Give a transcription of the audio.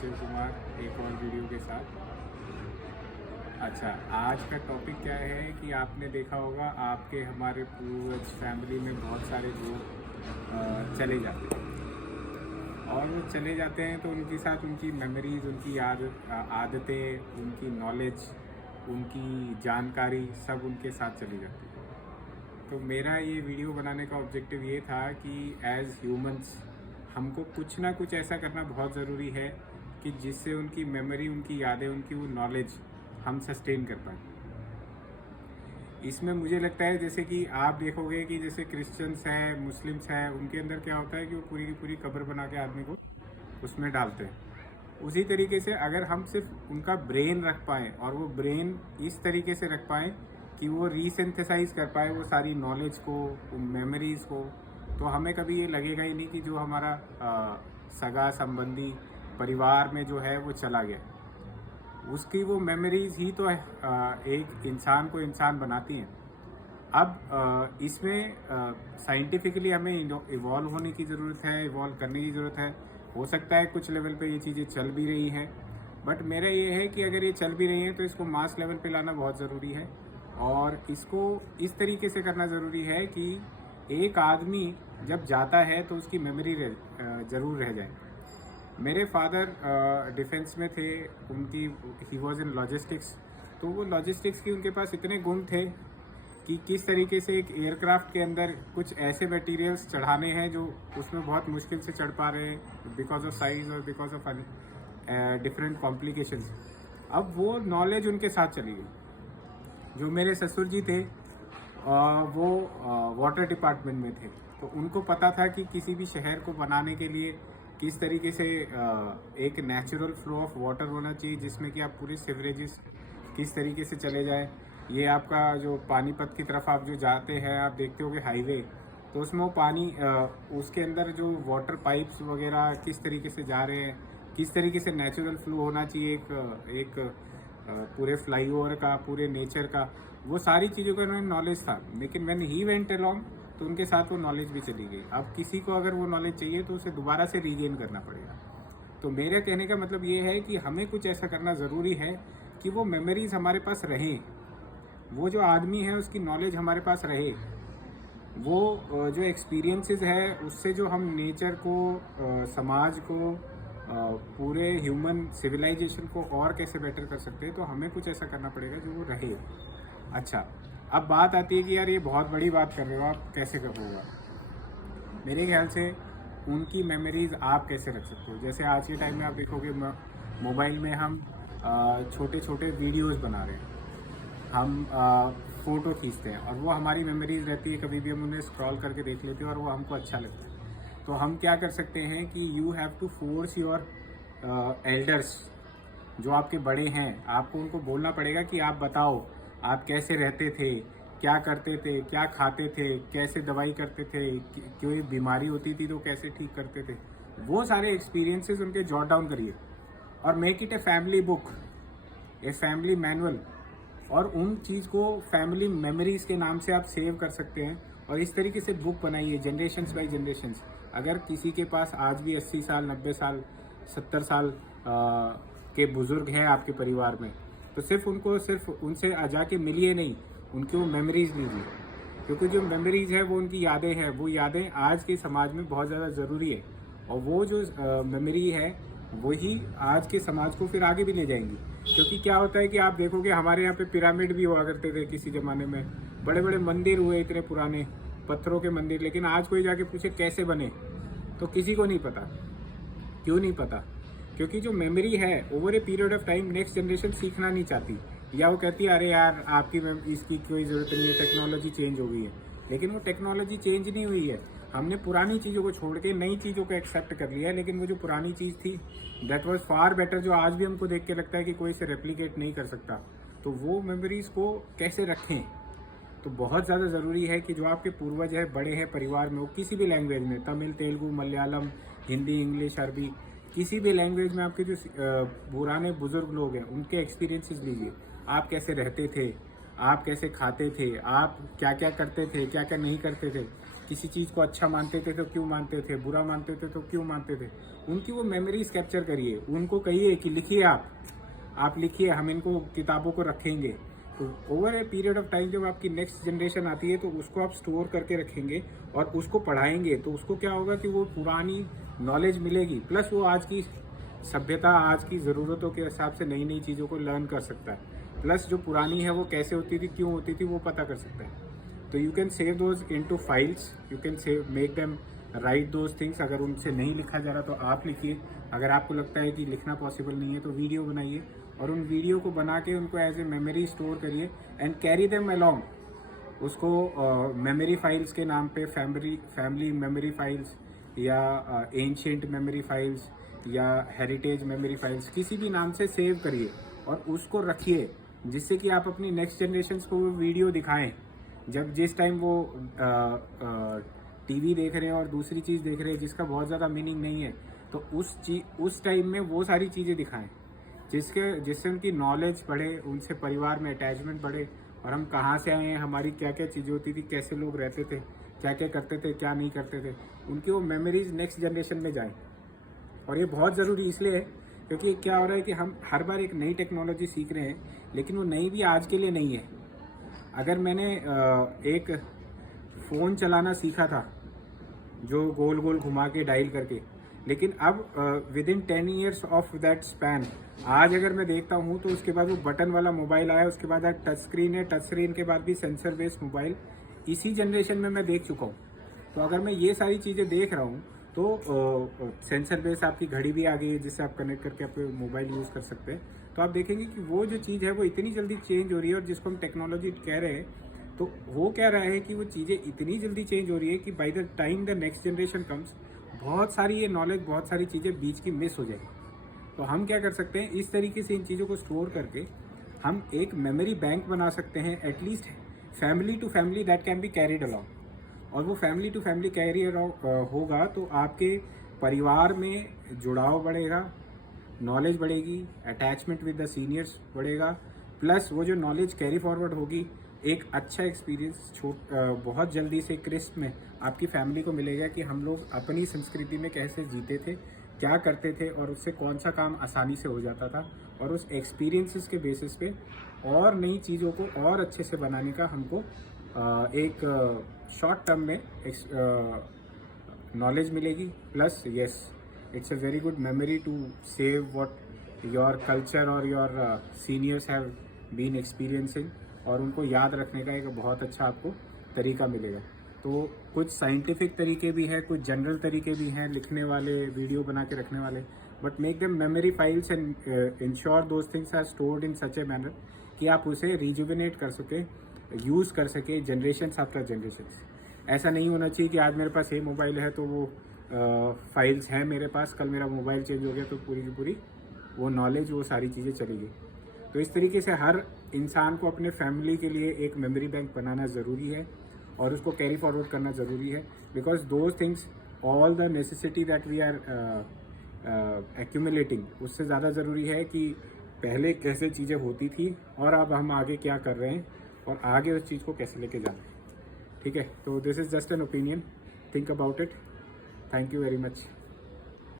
शिव कुमार एक और वीडियो के साथ। अच्छा, आज का टॉपिक क्या है कि आपने देखा होगा आपके हमारे पूर्वज फैमिली में बहुत सारे लोग चले जाते हैं और वो चले जाते हैं तो उनके साथ उनकी मेमोरीज, उनकी आदतें, उनकी नॉलेज, उनकी जानकारी सब उनके साथ चली जाती है। तो मेरा ये वीडियो बनाने का ऑब्जेक्टिव ये था कि एज ह्यूमंस हमको कुछ ना कुछ ऐसा करना बहुत ज़रूरी है कि जिससे उनकी मेमोरी, उनकी यादें, उनकी वो नॉलेज हम सस्टेन कर पाए। इसमें मुझे लगता है जैसे कि आप देखोगे कि जैसे क्रिश्चियंस हैं, मुस्लिम्स हैं, उनके अंदर क्या होता है कि वो पूरी की पूरी कब्र बना के आदमी को उसमें डालते हैं। उसी तरीके से अगर हम सिर्फ उनका ब्रेन रख पाएँ और वो ब्रेन इस तरीके से रख पाएँ कि वो रीसिंथेसाइज कर पाए वो सारी नॉलेज को, मेमोरीज़ को, तो हमें कभी ये लगेगा ही नहीं कि जो हमारा सगा संबंधी परिवार में जो है वो चला गया। उसकी वो मेमोरीज ही तो एक इंसान को इंसान बनाती हैं। अब इसमें साइंटिफिकली हमें इवॉल्व होने की ज़रूरत है, इवॉल्व करने की ज़रूरत है। हो सकता है कुछ लेवल पे ये चीज़ें चल भी रही हैं, बट मेरा ये है कि अगर ये चल भी रही हैं तो इसको मास लेवल पे लाना बहुत ज़रूरी है और इसको इस तरीके से करना ज़रूरी है कि एक आदमी जब जाता है तो उसकी मेमोरी ज़रूर रह जाए। मेरे फादर डिफेंस में थे, उनकी ही वॉज इन लॉजिस्टिक्स, तो वो लॉजिस्टिक्स की उनके पास इतने गुण थे कि किस तरीके से एक एयरक्राफ्ट के अंदर कुछ ऐसे मटेरियल्स चढ़ाने हैं जो उसमें बहुत मुश्किल से चढ़ पा रहे हैं बिकॉज ऑफ साइज और बिकॉज ऑफ डिफरेंट कॉम्प्लिकेशंस। अब वो नॉलेज उनके साथ चली गई। जो मेरे ससुर जी थे वो वाटर डिपार्टमेंट में थे, तो उनको पता था कि किसी भी शहर को बनाने के लिए किस तरीके से एक नेचुरल फ्लो ऑफ वाटर होना चाहिए जिसमें कि आप पूरे सीवरेजेस किस तरीके से चले जाएं। ये आपका जो पानीपत की तरफ आप जो जाते हैं, आप देखते होगे हाईवे, तो उसमें वो पानी उसके अंदर जो वाटर पाइप्स वगैरह किस तरीके से जा रहे हैं, किस तरीके से नेचुरल फ्लो होना चाहिए एक पूरे फ्लाईओवर का, पूरे नेचर का, वो सारी चीज़ों का उन्हें नॉलेज था। लेकिन व्हेन ही वेंट अलोंग तो उनके साथ वो नॉलेज भी चली गई। अब किसी को अगर वो नॉलेज चाहिए तो उसे दोबारा से रीगेन करना पड़ेगा। तो मेरे कहने का मतलब ये है कि हमें कुछ ऐसा करना ज़रूरी है कि वो मेमोरीज हमारे पास रहें, वो जो आदमी है उसकी नॉलेज हमारे पास रहे, वो जो एक्सपीरियंसेस है उससे जो हम नेचर को, समाज को, पूरे ह्यूमन सिविलाइजेशन को और कैसे बेटर कर सकते हैं, तो हमें कुछ ऐसा करना पड़ेगा जो वो रहे। अच्छा, अब बात आती है कि यार ये बहुत बड़ी बात कर रहे हो आप, कैसे कर होगा। मेरे ख्याल से उनकी मेमोरीज आप कैसे रख सकते हो। जैसे आज के टाइम में आप देखोगे मोबाइल में हम छोटे छोटे वीडियोस बना रहे हैं, हम फ़ोटो खींचते हैं और वो हमारी मेमोरीज रहती है, कभी भी हम उन्हें स्क्रॉल करके देख लेते हैं और वो हमको अच्छा लगता है। तो हम क्या कर सकते हैं कि you have to force your elders, जो आपके बड़े हैं, आपको उनको बोलना पड़ेगा कि आप बताओ आप कैसे रहते थे, क्या करते थे, क्या खाते थे, कैसे दवाई करते थे, कोई बीमारी होती थी तो कैसे ठीक करते थे। वो सारे एक्सपीरियंसेस उनके जॉट डाउन करिए और make it a family book, a family manual, और उन चीज़ को फैमिली मेमोरीज के नाम से आप सेव कर सकते हैं। और इस तरीके से बुक बनाइए जनरेशन्स बाई जनरेशन्स। अगर किसी के पास आज भी 80 साल, 90 साल, 70 साल के बुज़ुर्ग हैं आपके परिवार में, तो सिर्फ उनसे जाके मिलिए नहीं, उनकी वो मेमोरीज लीजिए, क्योंकि जो मेमोरीज है वो उनकी यादें हैं, वो यादें आज के समाज में बहुत ज़्यादा ज़रूरी है। और वो जो मेमोरी है वही आज के समाज को फिर आगे भी ले जाएंगी। क्योंकि क्या होता है कि आप देखोगे हमारे यहाँ पे पिरामिड भी हुआ करते थे किसी ज़माने में, बड़े बड़े मंदिर हुए इतने पुराने पत्थरों के मंदिर, लेकिन आज कोई जाके पूछे कैसे बने तो किसी को नहीं पता। क्यों नहीं पता? क्योंकि जो मेमोरी है over a period of time next generation सीखना नहीं चाहती, या वो कहती है अरे यार आपकी इसकी कोई ज़रूरत नहीं है, टेक्नोलॉजी चेंज हो गई है। लेकिन वो टेक्नोलॉजी चेंज नहीं हुई है, हमने पुरानी चीज़ों को छोड़ के नई चीज़ों को एक्सेप्ट कर लिया है। लेकिन वो जो पुरानी चीज़ थी दैट वाज फार बेटर, जो आज भी हमको देख के लगता है कि कोई इसे रेप्लिकेट नहीं कर सकता, तो वो मेमोरीज़ को कैसे रखें। तो बहुत ज़्यादा ज़रूरी है कि जो आपके पूर्वज है, बड़े हैं परिवार में, वो किसी भी लैंग्वेज में, तमिल, तेलुगु, मलयालम, हिंदी, इंग्लिश, अरबी, किसी भी लैंग्वेज में आपके जो पुराने बुजुर्ग लोग हैं उनके एक्सपीरियंसेस लीजिए। आप कैसे रहते थे, आप कैसे खाते थे, आप क्या क्या करते थे, क्या क्या नहीं करते थे, किसी चीज़ को अच्छा मानते थे तो क्यों मानते थे, बुरा मानते थे तो क्यों मानते थे, उनकी वो मेमोरीज कैप्चर करिए। उनको कहिए कि लिखिए, आप लिखिए, हम इनको किताबों को रखेंगे। तो over a period of time जब आपकी नेक्स्ट जनरेशन आती है तो उसको आप स्टोर करके रखेंगे और उसको पढ़ाएंगे, तो उसको क्या होगा कि वो पुरानी नॉलेज मिलेगी, प्लस वो आज की सभ्यता, आज की ज़रूरतों के हिसाब से नई नई चीज़ों को लर्न कर सकता है। प्लस जो पुरानी है वो कैसे होती थी, क्यों होती थी, वो पता कर सकता है। तो you can save those into files, you can save, make them right those things. अगर उनसे नहीं लिखा जा रहा तो आप लिखिए। अगर आपको लगता है कि लिखना पॉसिबल नहीं है तो वीडियो बनाइए और उन वीडियो को बना के उनको एज ए मेमोरी स्टोर करिए एंड कैरी देम अलॉन्ग। उसको मेमोरी फाइल्स के नाम पे फैमिली मेमोरी फाइल्स या एंशिएंट मेमोरी फाइल्स या हेरिटेज मेमोरी फाइल्स, किसी भी नाम से सेव करिए और उसको रखिए, जिससे कि आप अपनी नेक्स्ट जनरेशन्स को वो वीडियो दिखाएं। जब जिस टाइम वो टीवी देख रहे हैं और दूसरी चीज़ देख रहे हैं जिसका बहुत ज़्यादा मीनिंग नहीं है, तो उस टाइम में वो सारी चीज़ें दिखाएं जिससे उनकी नॉलेज बढ़े, उनसे परिवार में अटैचमेंट बढ़े और हम कहाँ से आए हैं, हमारी क्या क्या चीज़ें होती थी, कैसे लोग रहते थे, क्या क्या करते थे, क्या नहीं करते थे, उनकी वो मेमोरीज नेक्स्ट जनरेशन में जाएं। और ये बहुत ज़रूरी इसलिए है क्योंकि क्या हो रहा है कि हम हर बार एक नई टेक्नोलॉजी सीख रहे हैं, लेकिन वो नई भी आज के लिए नहीं है। अगर मैंने एक फ़ोन चलाना सीखा था जो गोल गोल घुमा के डायल करके, लेकिन अब with in 10 years of that span आज अगर मैं देखता हूँ तो उसके बाद वो बटन वाला मोबाइल आया, उसके बाद टच स्क्रीन है, टच स्क्रीन के बाद भी सेंसर बेस्ड मोबाइल इसी जनरेशन में मैं देख चुका हूँ। तो अगर मैं ये सारी चीज़ें देख रहा हूँ तो सेंसर बेस्ड आपकी घड़ी भी आ गई है जिससे आप कनेक्ट करके आप मोबाइल यूज़ कर सकते हैं। तो आप देखेंगे कि वो जो चीज़ है वो इतनी जल्दी चेंज हो रही है और जिसको हम टेक्नोलॉजी कह रहे हैं, तो वो कह रहा है कि वो चीज़ें इतनी जल्दी चेंज हो रही है कि by the time the next generation comes, बहुत सारी ये नॉलेज, बहुत सारी चीज़ें बीच की मिस हो जाएगी। तो हम क्या कर सकते हैं, इस तरीके से इन चीज़ों को स्टोर करके हम एक मेमोरी बैंक बना सकते हैं, at least family to family that can be carried along. और वो फैमिली टू फैमिली कैरी होगा तो आपके परिवार में जुड़ाव बढ़ेगा, नॉलेज बढ़ेगी, अटैचमेंट विद द सीनियर्स बढ़ेगा, प्लस वो जो नॉलेज कैरी फॉरवर्ड होगी, एक अच्छा एक्सपीरियंस बहुत जल्दी से क्रिस्प में आपकी फैमिली को मिलेगा कि हम लोग अपनी संस्कृति में कैसे जीते थे, क्या करते थे और उससे कौन सा काम आसानी से हो जाता था। और उस एक्सपीरियंसेस के बेसिस पे और नई चीज़ों को और अच्छे से बनाने का हमको एक शॉर्ट टर्म में नॉलेज मिलेगी। Plus yes, it's a very good memory to save what your culture और your seniors have been experiencing, और उनको याद रखने का एक बहुत अच्छा आपको तरीका मिलेगा। तो कुछ साइंटिफिक तरीके भी हैं, कुछ जनरल तरीके भी हैं लिखने वाले, वीडियो बना के रखने वाले, but make them memory files and ensure those things are stored in such a manner कि आप उसे रिजुविनेट कर सके, यूज़ कर सके जनरेशन आफ्टर जनरेशन। ऐसा नहीं होना चाहिए कि आज मेरे पास ये मोबाइल है तो वो फाइल्स हैं मेरे पास, कल मेरा मोबाइल चेंज हो गया तो पूरी की पूरी वो नॉलेज, वो सारी चीज़ें चली गई। तो इस तरीके से हर इंसान को अपने फैमिली के लिए एक मेमोरी बैंक बनाना ज़रूरी है और उसको कैरी फॉरवर्ड करना ज़रूरी है, because those things, all the necessity that we are accumulating, उससे ज़्यादा ज़रूरी है कि पहले कैसे चीज़ें होती थी और अब हम आगे क्या कर रहे हैं और आगे उस चीज़ को कैसे लेके जाना है। ठीक है, तो this is just an opinion, think about it. Thank you very much.